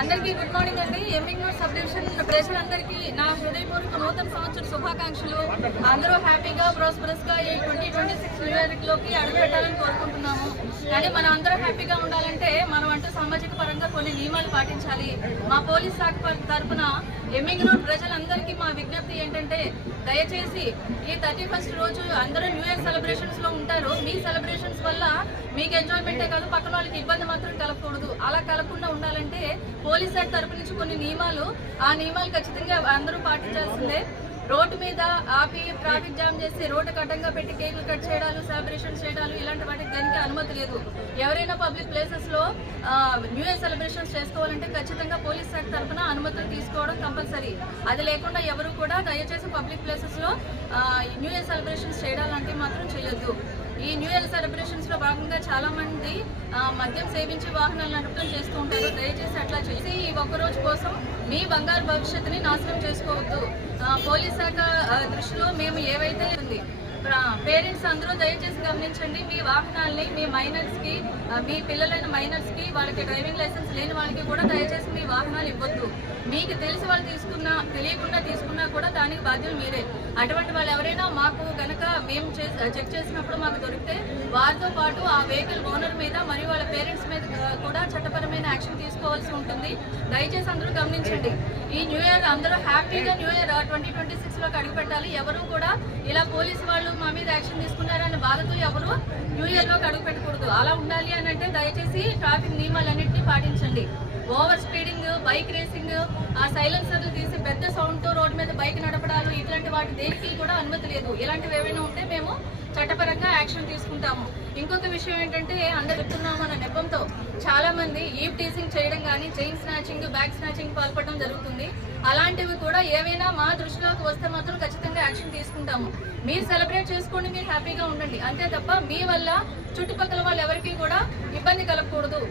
అందరికీ good morning అండి. Emmiganur sub division ప్రజలందరికీ నా హృదయపూర్వక నూతన సంవత్సర శుభాకాంక్షలు. అందరూ హ్యాపీగా ప్రాస్పరస్ గా ఈ 2026 న్యూ ఇయర్ లోకి అడుగు పెట్టాలని కోరుకుంటున్నాము. కానీ మనం అందరూ హ్యాపీగా ఉండాలంటే మనం అంటూ సామాజిక పరంగా కొన్ని నియమాలు పాటించాలి. మా పోలీస్ శాఖ తరఫున ఎమ్మిగ్నూర్ ప్రజలందరికీ మా విజ్ఞప్తి ఏంటంటే, దయచేసి ఈ 31st రోజు అందరూ న్యూ ఇయర్ సెలబ్రేషన్స్ లో ఉంటారు. మీ సెలబ్రేషన్స్ వల్ల మీకు ఎంజాయ్మెంటే కాదు, పక్కన వాళ్ళకి ఇబ్బంది మాత్రం కలగకూడదు. అలా కలగకుండా ఉండాలంటే పోలీస్ శాఖ తరపు నుంచి కొన్ని నియమాలు, ఆ నియమాలు ఖచ్చితంగా అందరూ పాటించాల్సిందే. రోడ్డు మీద ఆపి ట్రాఫిక్ జామ్ చేసి రోడ్డు కట్టంగా పెట్టి కేకులు కట్ చేయడాలు, సెలబ్రేషన్స్ చేయడాలు ఇలాంటి వాటికి దేనికి అనుమతి లేదు. ఎవరైనా పబ్లిక్ ప్లేసెస్ లో న్యూ ఇయర్ సెలబ్రేషన్స్ చేసుకోవాలంటే ఖచ్చితంగా పోలీస్ శాఖ తరఫున అనుమతులు తీసుకోవడం కంపల్సరీ. అది లేకుండా ఎవరు కూడా దయచేసి పబ్లిక్ ప్లేసెస్ లో న్యూ ఇయర్ సెలబ్రేషన్స్ చేయడాలంటే మాత్రం చేయొద్దు. ఈ న్యూ ఇయర్ సెలబ్రేషన్స్ లో భాగంగా చాలా మంది మద్యం సేవించి వాహనాలు నడపడం చేస్తూ ఉంటారు. దయచేసి అట్లా చేసి ఈ ఒక్కరోజు కోసం మీ బంగారు భవిష్యత్తుని నాశనం చేసుకోవద్దు. పోలీస్ శాఖ దృష్టిలో మేము ఏవైతే ఉంది, పేరెంట్స్ అందరూ దయచేసి గమనించండి. మీ వాహనాల్ని మీ మైనర్స్ కి, మీ పిల్లలైన మైనర్స్ కి, వాళ్ళకి డ్రైవింగ్ లైసెన్స్ లేని వాళ్ళకి కూడా దయచేసి మీ వాహనాలు ఇవ్వద్దు. మీకు తెలిసి వాళ్ళు తీసుకున్నా, తెలియకుండా తీసుకున్నా కూడా దానికి బాధ్యులు మీరే. అటువంటి వాళ్ళు ఎవరైనా మాకు కనుక మేము చెక్ చేసినప్పుడు మాకు దొరికితే వారితో పాటు ఆ వెహికల్ ఓనర్ మీద మరియు వాళ్ళ పేరెంట్స్ మీద కూడా చట్టపరమైన యాక్షన్ తీసుకోవాల్సి ఉంటుంది. దయచేసి అందరూ గమనించండి. ఈ న్యూ ఇయర్ అందరూ హ్యాపీగా న్యూ ఇయర్ 2026 లోకి అడుగు పెట్టాలి. ఎవరు కూడా ఇలా పోలీసు వాళ్ళు మా మీద యాక్షన్ తీసుకున్నారని బాధతో ఎవరు న్యూ ఇయర్ లోకి అడుగు పెట్టకూడదు. అలా ఉండాలి అని అంటే దయచేసి ట్రాఫిక్ నియమాలన్నింటినీ పాటించండి. ఓవర్ స్పీడింగ్, బైక్ రేసింగ్, ఆ సైలెన్సర్లు తీసి పెద్ద సౌండ్ తో రోడ్డు మీద బైక్ నడపడాలు ఇట్లాంటి వాటి దేనికి కూడా అనుమతి లేదు. ఇలాంటివి ఏమైనా ఉంటే మేము చట్టపరంగా యాక్షన్ తీసుకుంటాము. ఇంకొక విషయం ఏంటంటే, అందరు చెప్తున్నామన్న నెపంతో చాలా మంది ఈవ్ టీజింగ్ చేయడం కానీ, చైన్ స్నాచింగ్, బ్యాగ్ స్నాచింగ్ పాల్పడడం జరుగుతుంది. అలాంటివి కూడా ఏవైనా మా దృష్టిలోకి వస్తే మాత్రం ఖచ్చితంగా యాక్షన్ తీసుకుంటాము. మీరు సెలబ్రేట్ చేసుకోండి, మీరు హ్యాపీగా ఉండండి, అంతే తప్ప మీ వల్ల చుట్టుపక్కల వాళ్ళు ఎవరికి కూడా ఇబ్బంది కలగకూడదు.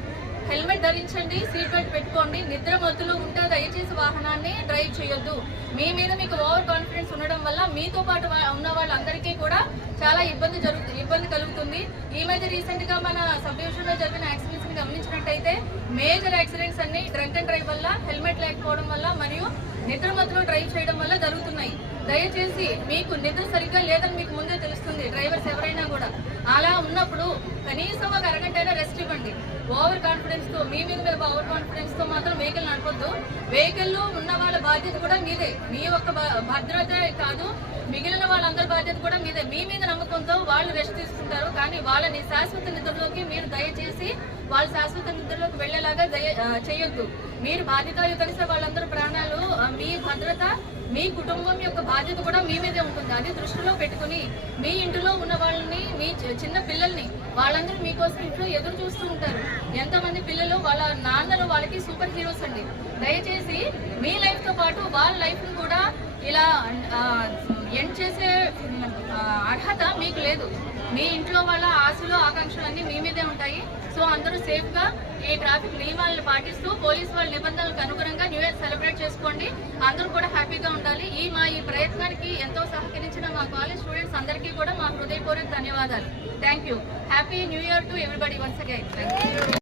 హెల్మెట్ ధరించండి, సీట్ బెల్ట్ పెట్టుకోండి. నిద్ర మత్తులో ఉంటే దయచేసి వాహనాన్ని డ్రైవ్ చేయొద్దు. మీ మీద మీకు ఓవర్ కాన్ఫిడెన్స్ ఉండడం వల్ల మీతో పాటు ఉన్న వాళ్ళందరికీ కూడా చాలా ఇబ్బంది కలుగుతుంది. ఈ మధ్య రీసెంట్ గా మన సబ్ డివిజన్ లో జరిగిన యాక్సిడెంట్స్ ని గమనించినట్టయితే మేజర్ యాక్సిడెంట్స్ అన్ని డ్రంక్ అండ్ డ్రైవ్ వల్ల, హెల్మెట్ లేకపోవడం వల్ల మరియు నిద్ర మత్తులో డ్రైవ్ చేయడం వల్ల జరుగుతున్నాయి. దయచేసి మీకు నిద్ర సరిగ్గా లేదని మీకు ముందే తెలుస్తుంది, డ్రైవర్స్ ఎవరైనా కూడా. అలా ఉన్నప్పుడు కనీసం ఒక అరగంట రెస్ట్ ఇవ్వండి. ఓవర్ కాన్ఫిడెన్స్ తో, మీ మీద ఓవర్ కాన్ఫిడెన్స్ తో మాత్రం వెహికల్ నడపొద్దు. వెహికల్ లో ఉన్న వాళ్ళ బాధ్యత కూడా మీదే. మీ ఒక్క భద్రత కాదు, మిగిలిన వాళ్ళందరి బాధ్యత కూడా మీదే. మీ మీద నమ్మకంతో వాళ్ళు రెస్ట్ తీసుకుంటారు, కానీ వాళ్ళని శాశ్వత నిద్రలోకి మీరు దయచేసి వాళ్ళ శాశ్వత నిద్రలోకి వెళ్లేలాగా చేయొద్దు. మీరు బాధ్యతాయుతలిస్తే వాళ్ళందరూ ప్రాణాలు, మీ భద్రత, మీ కుటుంబం యొక్క బాధ్యత కూడా మీ మీదే ఉంటుంది. అది దృష్టిలో పెట్టుకుని మీ ఇంటిలో ఉన్న వాళ్ళని, మీ చిన్న పిల్లల్ని, వాళ్ళందరూ మీకోసం ఇంట్లో ఎదురు చూస్తూ ఉంటారు. ఎంతమంది పిల్లలు వాళ్ళ నాన్నలు వాళ్ళకి సూపర్ హీరోస్ అండి. దయచేసి మీ లైఫ్ తో పాటు వాళ్ళ లైఫ్ ను కూడా ఇలా ఎండ్ చేసే అర్హత మీకు లేదు. మీ ఇంట్లో వాళ్ళ ఆశలు, ఆకాంక్షలు అన్ని మీ మీదే ఉంటాయి. సో అందరూ సేఫ్ గా ఈ ట్రాఫిక్ నియమాలను పాటిస్తూ పోలీసు వాళ్ళ నిబంధనలకు అనుగుణంగా న్యూ ఇయర్ సెలబ్రేట్ చేసుకోండి. అందరూ కూడా హ్యాపీగా ఉండాలి. ఈ ప్రయత్నానికి ఎంతో సహకరించిన మా కాలేజ్ స్టూడెంట్స్ అందరికీ కూడా మా హృదయపూర్వక ధన్యవాదాలు. Thank you. Happy new year to everybody once again. Thank you.